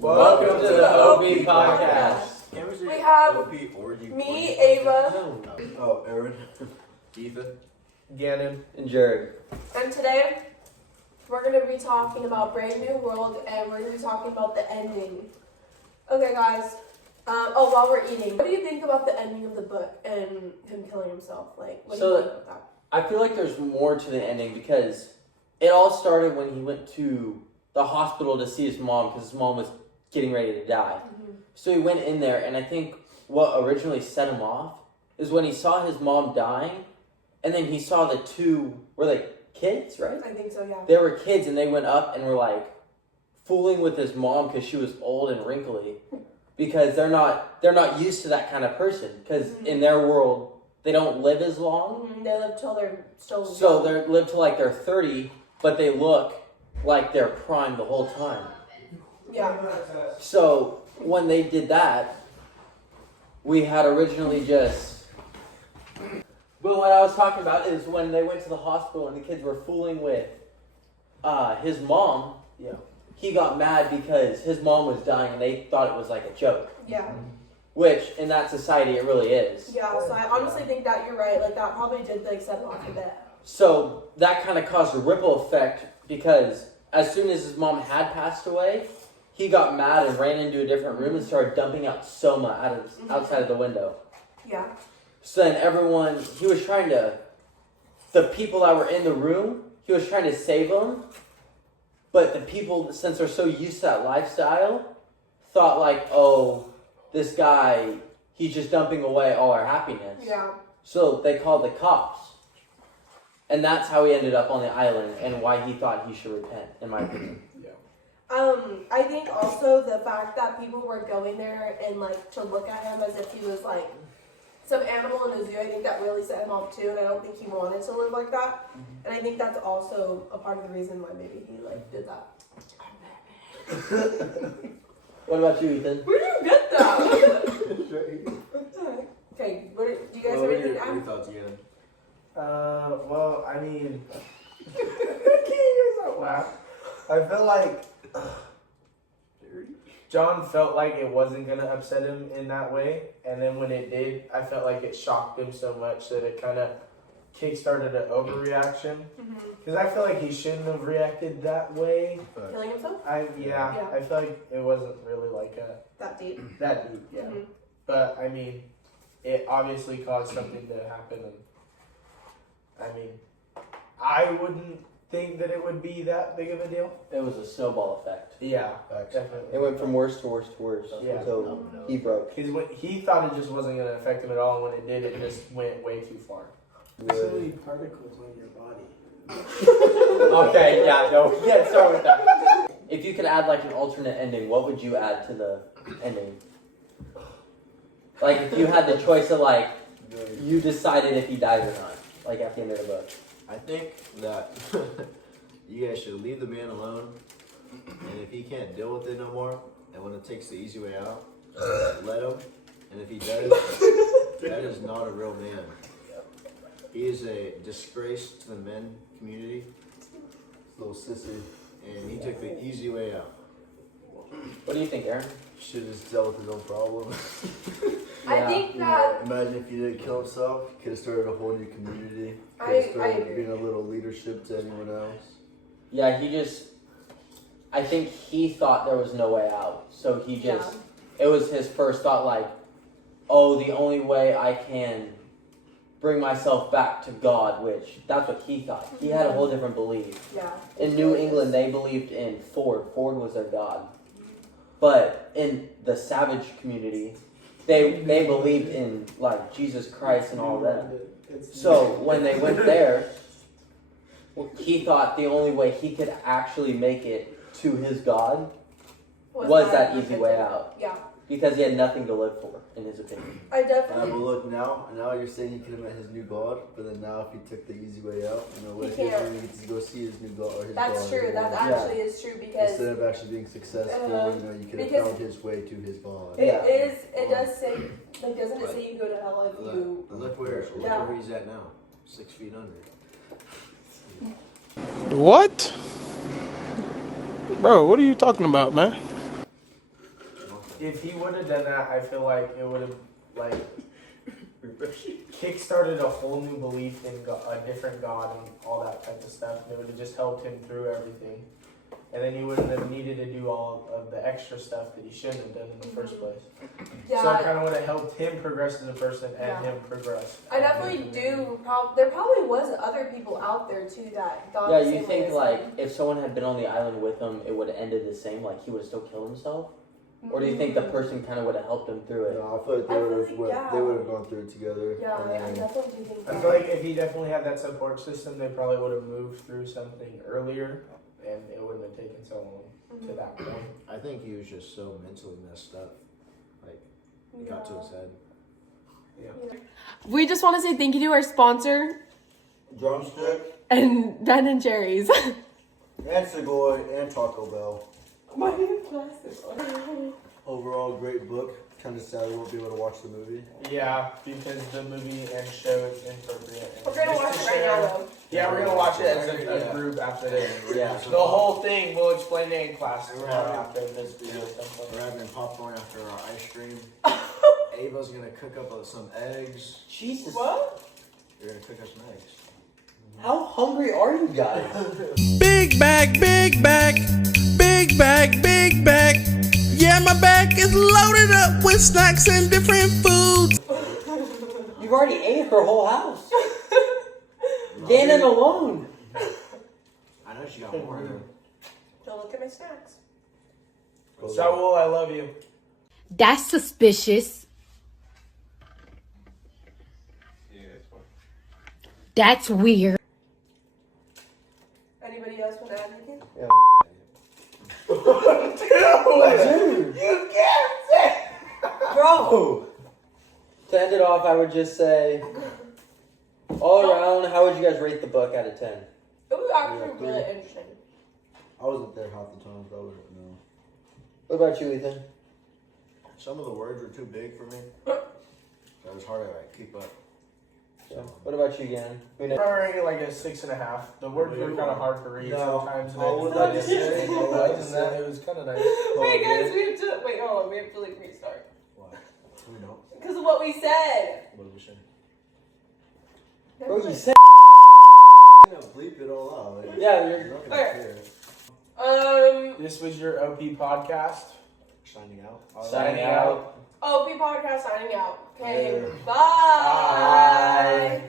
Welcome to the OP Podcast. We have me, Ava, Oh, Aaron. Ethan. Gannon. And Jared. and today we're going to be talking about Brave New World, and we're going to be talking about the ending. Okay, guys. While we're eating, what do you think about the ending of the book and him killing himself? Like, what do you think about that? I feel like there's more to the ending because it all started when he went to the hospital to see his mom because his mom was getting ready to die. Mm-hmm. So he went in there, and I think what originally set him off is when he saw his mom dying, and then he saw the two, were they kids, right? I think so, yeah. They were kids, and they went up and were like fooling with his mom because she was old and wrinkly, because they're not used to that kind of person, because in their world they don't live as long. Mm-hmm. They live till they're still So they live till like they're 30, but they look like they're prime the whole time. Yeah. So when they did that, we had originally just. But what I was talking about is when they went to the hospital and the kids were fooling with his mom. Yeah. He got mad because his mom was dying and they thought it was like a joke. Yeah. Which in that society it really is. Yeah, so I honestly think that you're right. Like, that probably did, like, set him off a bit. So that kind of caused a ripple effect because as soon as his mom had passed away, he got mad and ran into a different room and started dumping out soma outside of the window. Yeah. So then he was trying to, the people that were in the room, he was trying to save them. But the people, since they're so used to that lifestyle, thought like, oh, this guy, he's just dumping away all our happiness. Yeah. So they called the cops. And that's how he ended up on the island and why he thought he should repent, in my opinion. I think also the fact that people were going there and, like, to look at him as if he was, like, some animal in a zoo, I think that really set him off too, and I don't think he wanted to live like that. And I think that's also a part of the reason why maybe he, like, did that. What about you, Ethan? Where'd you get that? Okay, do you guys have anything to What are your add? thoughts, Ian? Well, I mean, you guys don't laugh. I feel like John felt like it wasn't gonna upset him in that way, and then when it did, I felt like it shocked him so much that it kind of kick-started an overreaction. Because I feel like he shouldn't have reacted that way. Killing himself? I Yeah. feel like it wasn't really like That deep. that deep. Yeah. Mhm. But I mean, it obviously caused something to happen, and I mean, I wouldn't think that it would be that big of a deal. It was a snowball effect. Yeah, Facts. definitely. It went from worse to worse to worse Yeah. until he broke. Because he thought it just wasn't going to affect him at all, and when it did, it just went way too far. So many particles on your body. Okay, yeah, no, we can't start with that. If you could add like an alternate ending, what would you add to the ending? Like if you had the choice of like, you decided if he died or not, like at the end of the book. I think that you guys should leave the man alone, and if he can't deal with it no more, and when it takes the easy way out, let him. And if he does, that is not a real man. He is a disgrace to the men community. Little sissy. And he took the easy way out. What do you think, Aaron? Should have just dealt with his own problem. I think that Imagine if he didn't kill himself, could have started a whole new community. Could I have started agree. being a little leadership to anyone else. Yeah, I think he thought there was no way out. So it was his first thought like, oh, the only way I can bring myself back to God, which that's what he thought. He had a whole different belief. yeah. In New England, they believed in Ford. Ford was their god. But in the savage community, they believed in like Jesus Christ and all that. So when they went there, he thought the only way he could actually make it to his God was that easy way out. Yeah. Because he had nothing to live for, in his opinion. I But definitely. look now you're saying he could have met his new God, but then now if he took the easy way out, what if he can't. doesn't even get to go see his new God or his That's God true. or That whatever. actually is true because Instead of actually being successful, you could have Because- found his way to his God. it does say, like, doesn't it say you go to hell if you. Look where Yeah. he's at now. 6 feet under. What? Bro, what are you talking about, man? if he would have done that, I feel like it would have like kick-started a whole new belief in God, a different God and all that type of stuff. And it would have just helped him through everything. And then he wouldn't have needed to do all of the extra stuff that he shouldn't have done in the first place. Yeah. So it kind of would have helped him progress as a person and Yeah. him progress. I definitely do. There probably was other people out there too that got Yeah, the you same think way as like him. if someone had been on the island with him, it would have ended the same? Like he would have still killed himself? Or do you think the person kind of would have helped him through it? No, I feel like they I would think, have yeah. they would have gone through it together. Yeah, and I then- definitely do think I that. feel like if he definitely had that support system, they probably would have moved through something earlier, and it wouldn't have taken so long to that point. I think he was just so mentally messed up. Like, it got to his head. We just want to say thank you to our sponsor Drumstick and Ben & Jerry's. and Segoy and Taco Bell. My glasses. Overall, great book. Kind of sad we won't be able to watch the movie. Yeah, because the movie and show is inappropriate. We're gonna Just watch to it right share- now though. Yeah, we're gonna watch it as a Yeah. group after this. Yeah. The whole thing we'll explain it in class tomorrow after this video sometime. We're having popcorn after our ice cream. Ava's gonna cook up some eggs. Jesus. What? You're gonna cook up some eggs. How hungry are you guys? Big bag, big bag, big bag, big bag. Yeah, my bag is loaded up with snacks and different foods. You've already ate her whole house. Gannon alone. I know she got more in there. Don't look at my snacks. Saul, I love you. That's suspicious. That's weird. Anybody else want to add anything? Dude. You can't say. Bro. To end it off, I would just say, all around, how would you guys rate the book out of 10? It was actually Yeah, really interesting. I wasn't there half the time, so I wouldn't know. What about you, Ethan? Some of the words were too big for me. So it was hard to like, keep up. Yeah. What about you, Gannon? Who knows? I'm rating like a 6.5. The words were kind of hard to read No. sometimes. And I I would didn't like to understand say- it. I would like to Other than that, say- it was kind of nice. Wait, guys, we have to wait. Hold on, we have to like restart What? We don't. because of what we said. What did we say? Bro, you said. I'm gonna bleep it all out. Like, Yeah, you're you're. not gonna Okay. care. This was your OP podcast. Signing out. Signing out. OP Podcast signing out. Okay, Later. bye.